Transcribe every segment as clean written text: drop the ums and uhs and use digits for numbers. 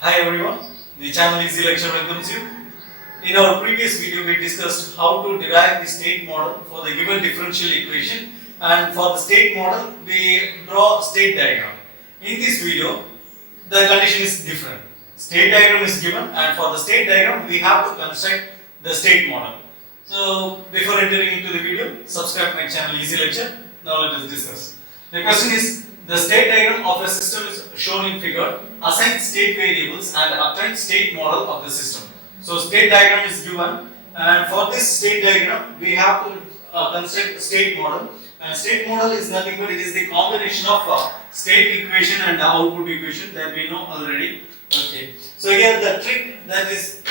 Hi everyone, the channel Easy Lecture welcomes you. In our previous video, we discussed how to derive the state model for the given differential equation, and for the state model, we draw state diagram. In this video, the condition is different. State diagram is given, and for the state diagram, we have to construct the state model. So, before entering into the video, subscribe my channel Easy Lecture. Now let us discuss. The question is, the state diagram of a system is shown in figure. Assign state variables and obtain state model of the system. So state diagram is given, and for this state diagram we have to construct a state model. And state model is nothing but it is the combination of state equation and the output equation that we know already. Okay. So here the trick that is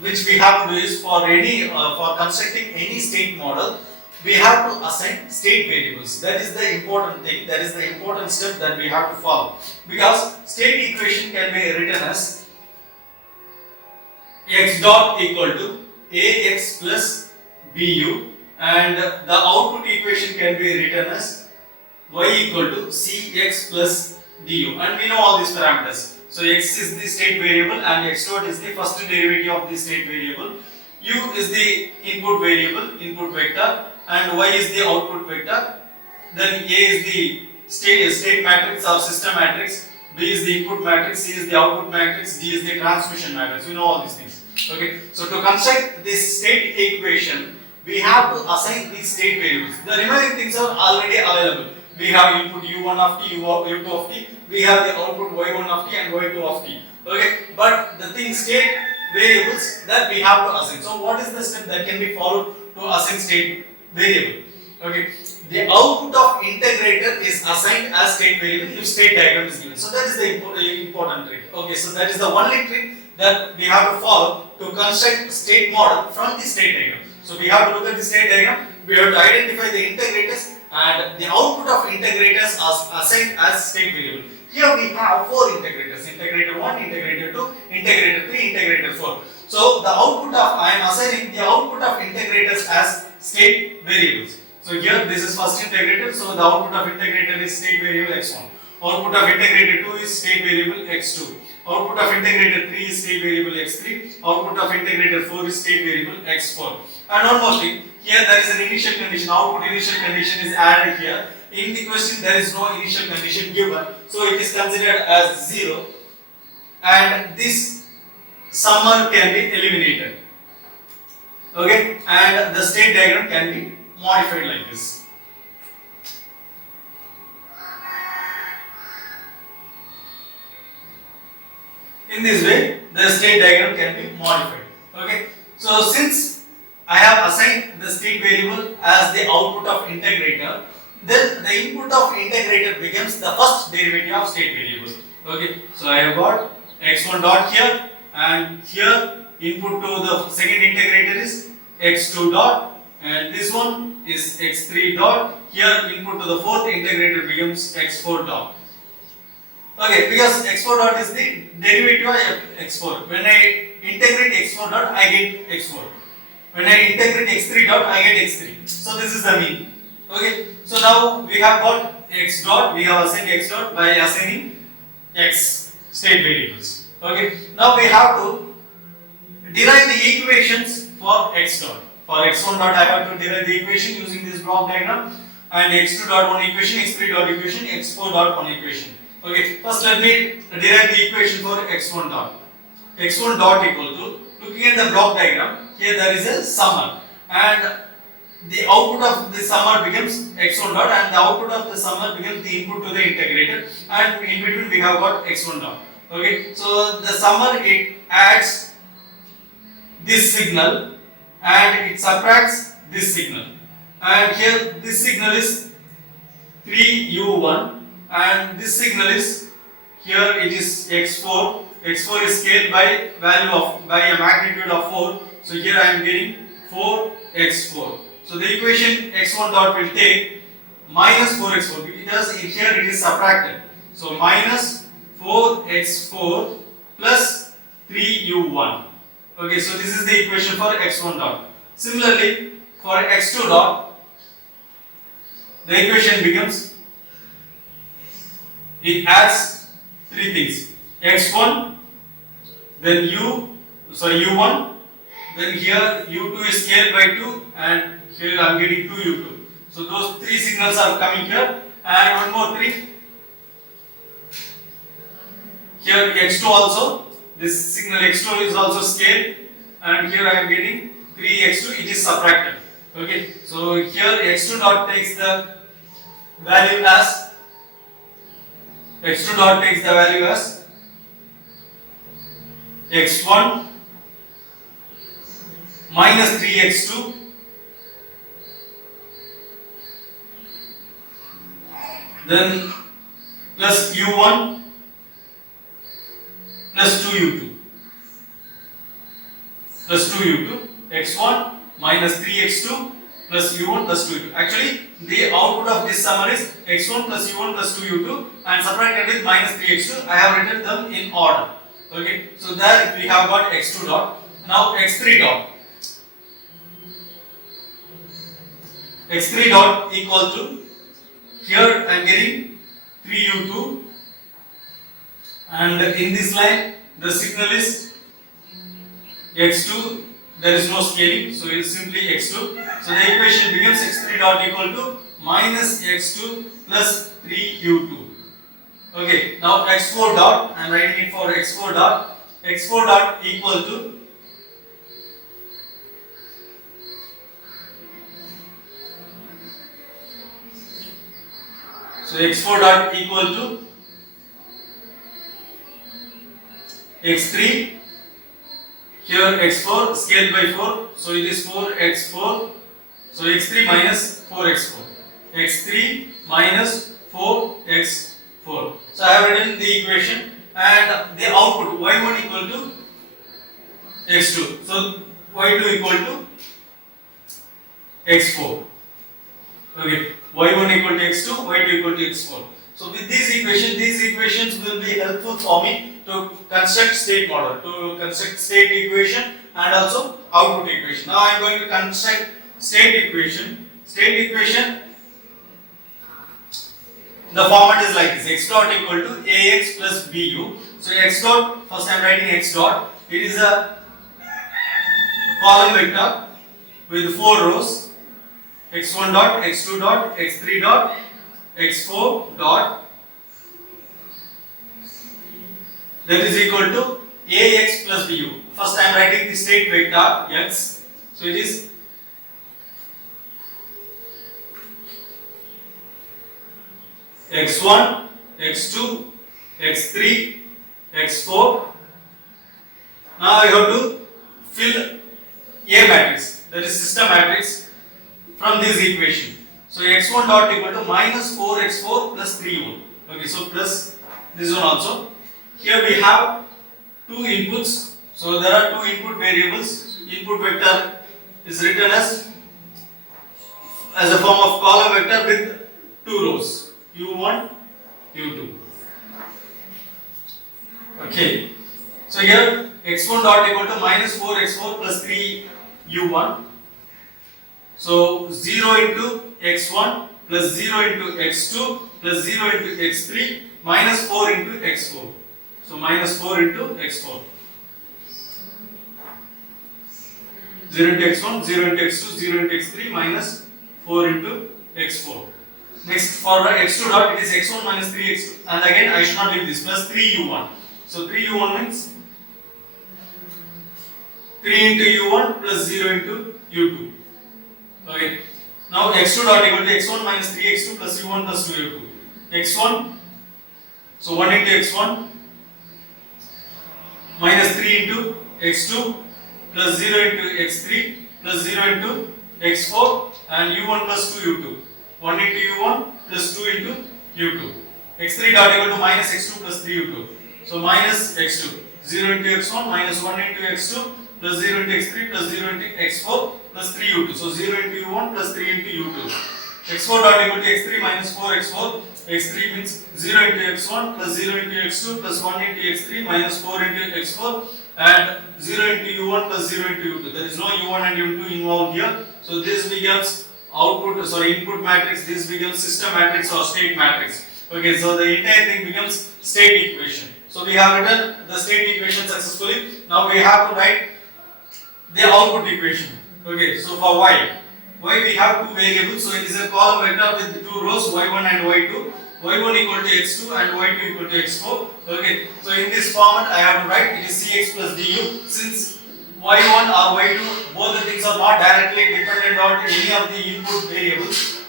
which we have to do is for constructing any state model, we have to assign state variables. That is the important thing, that is the important step that we have to follow. Because state equation can be written as x dot equal to ax plus bu, and the output equation can be written as y equal to cx plus du, and we know all these parameters. So x is the state variable and x dot is the first derivative of the state variable, u is the input variable, input vector, and y is the output vector. Then a is the state matrix or system matrix, b is the input matrix, c is the output matrix, d is the transmission matrix. We know all these things. Okay, so to construct this state equation, we have to assign these state variables. The remaining things are already available. We have input u1 of t, u2 of t, we have the output y1 of t and y2 of t. Okay, but the thing state variables that we have to assign. So what is the step that can be followed to assign state variable? Okay, the output of integrator is assigned as state variable if state diagram is given. So that is the important trick. Okay, so that is the only trick that we have to follow to construct state model from the state diagram. So we have to look at the state diagram, we have to identify the integrators, and the output of integrators are assigned as state variable. Here we have four integrators: integrator 1, integrator 2, integrator 3, integrator 4. So the output of, I am assigning the output of integrators as state variables. So here this is first integrator, so the output of integrator is state variable x1. Output of integrator 2 is state variable x2. Output of integrator 3 is state variable x3. Output of integrator 4 is state variable x4. And one more thing, here there is an initial condition, output initial condition is added here. In the question there is no initial condition given, so it is considered as 0, and this summer can be eliminated. Okay, and the state diagram can be modified like this. In this way, the state diagram can be modified. Okay, so since I have assigned the state variable as the output of integrator, then the input of integrator becomes the first derivative of state variable. Okay, so I have got x1 dot here, and here input to the second integrator is x2 dot, and this one is x3 dot. Here input to the fourth integrator becomes x4 dot. Okay, because x4 dot is the derivative of x4. When I integrate x4 dot, I get x4. When I integrate x3 dot, I get x3. So this is the mean. Okay, so now we have got x dot, we have assigned x dot by assigning x state variables. Okay, now we have to derive the equations for x dot. For x1 dot, I have to derive the equation using this block diagram, and x2 dot one equation, x3 dot equation, x4 dot one equation. Okay, first let me derive the equation for x1 dot. x1 dot equal to, looking at the block diagram, here there is a summer, and the output of the summer becomes x1 dot, and the output of the summer becomes the input to the integrator, and in between we have got x1 dot. Okay, so the summer, it adds this signal and it subtracts this signal, and here this signal is 3u1, and this signal is, here it is x4. x4 is scaled by a magnitude of 4, so here I am getting 4x4. So the equation x1 dot will take minus 4x4, because here it is subtracted. So minus 4x4 plus 3u1. Okay, so this is the equation for x1 dot. Similarly, for x2 dot, the equation becomes, it adds three things: x1, then u1, then here u2 is scaled by 2, and here I am getting 2u2. So those three signals are coming here, and one more thing, here x2 also, this signal x2 is also scaled, and here I am getting 3x2, it is subtracted. Okay, so here x2 dot takes the value as x1 minus 3x2 then plus u1 plus 2u2 x1 minus 3x2 plus u1 plus 2u2. Actually, the output of this summary is x1 plus u1 plus 2u2 and subtracted with minus 3x2. I have written them in order. Okay, so there we have got x2 dot. Now x3 dot. x3 dot equal to, here I am getting 3u2, and in this line the signal is x2, there is no scaling, so it is simply x2. So the equation becomes x3 dot equal to minus x2 plus 3u2. Okay, now x4 dot, I am writing it for x4 dot. x4 dot equal to, so x4 dot equal to x3, here x4 scaled by 4, so it is 4x4, so x3 minus 4x4, x3 minus 4x4. So I have written the equation, and the output y1 equal to x2, so y2 equal to x4. Okay, y1 equal to x2, y2 equal to x4. So with these equations will be helpful for me to construct state model, to construct state equation and also output equation. Now I am going to construct state equation. State equation, the format is like this: x dot equal to ax plus bu. So x dot, first I am writing x dot. It is a column vector with 4 rows: x1 dot, x2 dot, x3 dot, x4 dot, that is equal to ax plus bu. First I am writing the state vector x, so it is x1, x2, x3, x4. Now I have to fill A matrix, that is system matrix, from this equation. So x1 dot equal to minus 4x4 plus 3u1. Okay, so plus this one also. Here we have two inputs. So there are two input variables. Input vector is written as a form of column vector with two rows: u1, u2. Okay. So here x1 dot equal to minus 4x4 plus 3u1. So 0 into x1 plus 0 into x2 plus 0 into x3 minus 4 into x4. So minus 4 into x4. 0 into x1, 0 into x2, 0 into x3 minus 4 into x4. Next, for x2 dot, it is x1 minus 3x2, and again I should not leave this, plus 3u1. So 3u1 means 3 into u1 plus 0 into u2. Okay. Now x2 dot equal to x1 minus 3x2 plus u1 plus 2u2. x1, so 1 into x1 minus 3 into x2 plus 0 into x3 plus 0 into x4 and u1 plus 2u2. 1 into u1 plus 2 into u2. x3 dot equal to minus x2 plus 3u2. So minus x2. 0 into x1 minus 1 into x2 plus 0 into x3 plus 0 into x4 plus 3u2. So 0 into u1 plus 3 into u2. x4 dot equal to x3 minus 4x4. x3 means 0 into x1 plus 0 into x2 plus 1 into x3 minus 4 into x4 and 0 into u1 plus 0 into u2. There is no u1 and u2 involved here. So this becomes input matrix, this becomes system matrix or state matrix. Okay, so the entire thing becomes state equation. So we have written the state equation successfully. Now we have to write the output equation. Okay, so for y we have two variables. So it is a column vector with two rows, y1 and y2. y1 equal to x2 and y2 equal to x4. Okay, so in this format I have to write it is cx plus du. Since y1 or y2 both the things are not directly dependent on any of the input variables,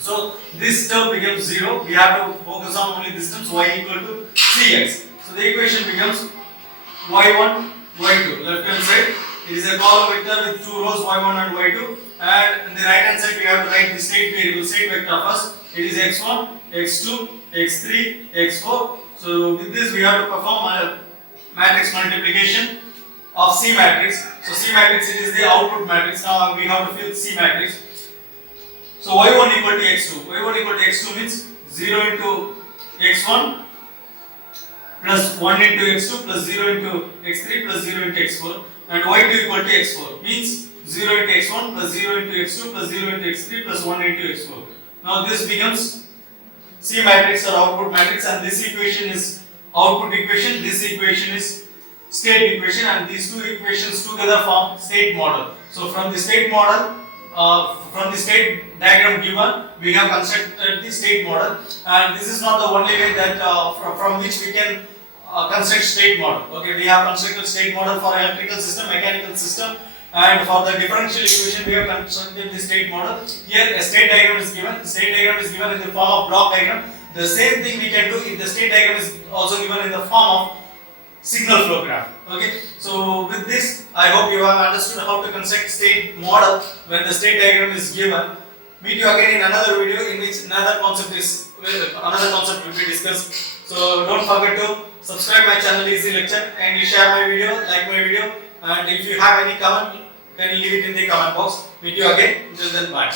so this term becomes 0. We have to focus on only this term, so y equal to cx. So the equation becomes y1 y2. Left hand side it is a column vector with two rows, y1 and y2, and in the right hand side we have to write the state variable, state vector first. It is x1, x2, x3, x4. So with this we have to perform a matrix multiplication of C matrix. So C matrix, it is the output matrix. Now we have to fill C matrix. So y1 equal to x2. y1 equal to x2 means 0 into x1 plus 1 into x2 plus 0 into x3 plus 0 into x4, and y2 equal to x4 means 0 into x1 plus 0 into x2 plus 0 into x3 plus 1 into x4. Now this becomes C matrix or output matrix, and this equation is output equation, this equation is state equation, and these two equations together form state model. So from the state model, from the state diagram given, we have constructed the state model, and this is not the only way that from which we can construct state model. Okay, we have constructed state model for electrical system, mechanical system, and for the differential equation we have constructed the state model. Here a state diagram is given. The state diagram is given in the form of block diagram. The same thing we can do if the state diagram is also given in the form of signal flow graph. Okay, so with this I hope you have understood how to construct state model when the state diagram is given. Meet you again in another video in which another concept will be discussed. So don't forget to subscribe my channel Easy Lecture, and you share my video, like my video, and if you have any comment then leave it in the comment box. Meet you again. Until then, bye.